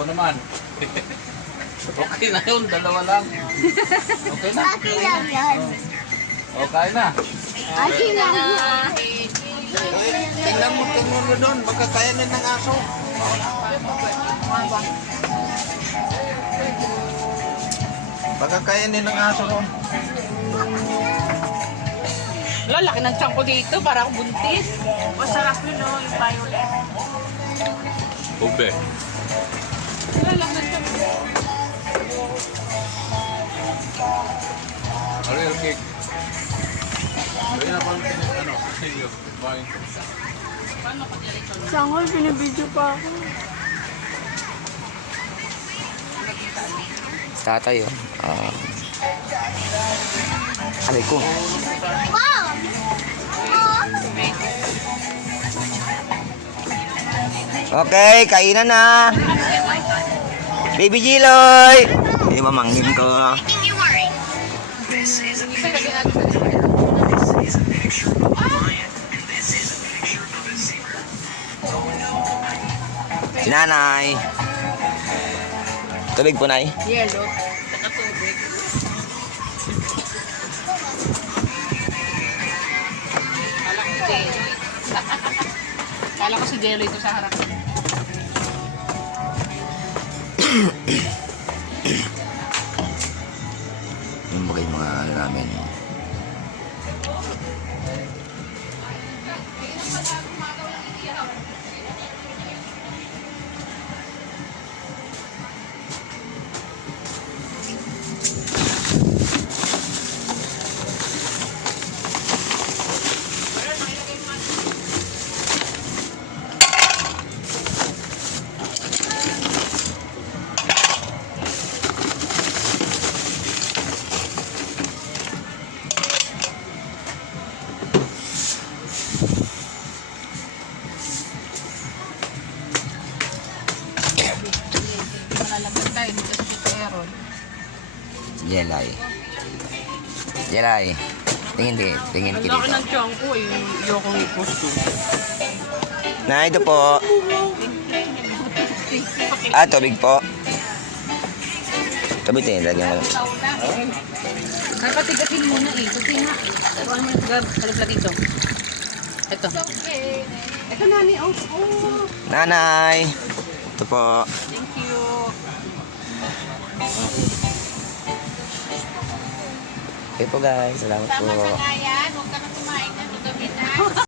Ako naman. Okay na yun, dalawa lang. Okay na. Akin lang yan. Okay na. Akin lang yan. Tingnan mo doon, baka kaya na ng aso. Baka kaya na ng aso doon. Lalaki ng tiyan ko dito, para akong buntis. Masarap yun, no? Yung violet. Ube. Lalaki ng tiyan ko. Real cake. Gawin na pang ano, silyo. Bain. Sangol, binibidyo pa ako. Tatay, oh. Alay ko. Wow! Okay, kainan na. Baby Jiloy. Hindi mamangin ko. Si nanay. Tubig po, nay. Yellow. Saka tubig. Kala ko si Jello ito sa harap. Yung bagay mga ano namin. Malalagay tayo dito sa Peteron. Jelay. Jelay. Tingin, tingin. Tingin Ang kita laki dito. ng tiyan ko eh. Yung kong iposto. Na, ito po. Ah, tubig po. Tubig din, lagyan mo. Nakatigatin muna eh. Kasi nga. Kung ano yung halip dito. Ito. Ito nani. Oh. Nanay. Ito po. Thank you. Okay po guys. Salamat po. Tama ka nga yan. Huwag ka na kumain na. Gabi na.